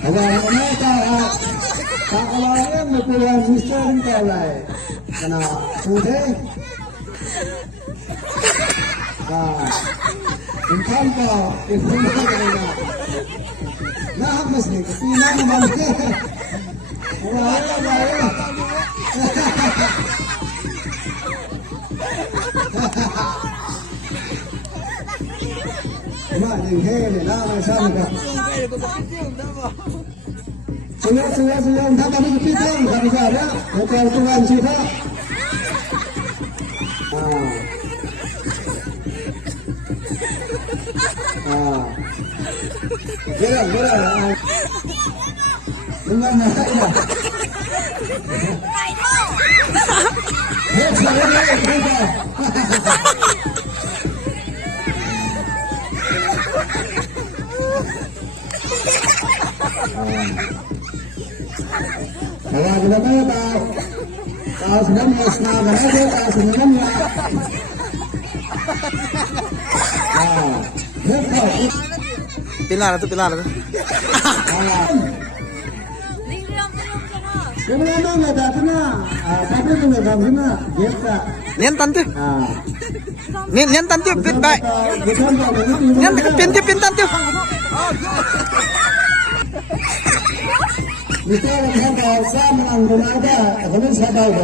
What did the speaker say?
Alam mo kakalayan mo po yan, Mr. Rintalay. Kana, sude. In campo, ipunta ka na. Nakamas ni, kasi naman. Wala. Yung hele, naman sa mga. Suya, entah kami kepiting, kami ada, hotel Tuhan Siva. Gerang. Dengan mana ini? Kalau kita tahu sebenarnya senaga aja, sebenarnya. Pilar itu. Kemudian ada apa? Tapi tu ada apa? Jepta. Nian tante. Nian tante baik. Nian pintu. Kita akan bersama menanggung ada, kalau saya tahu.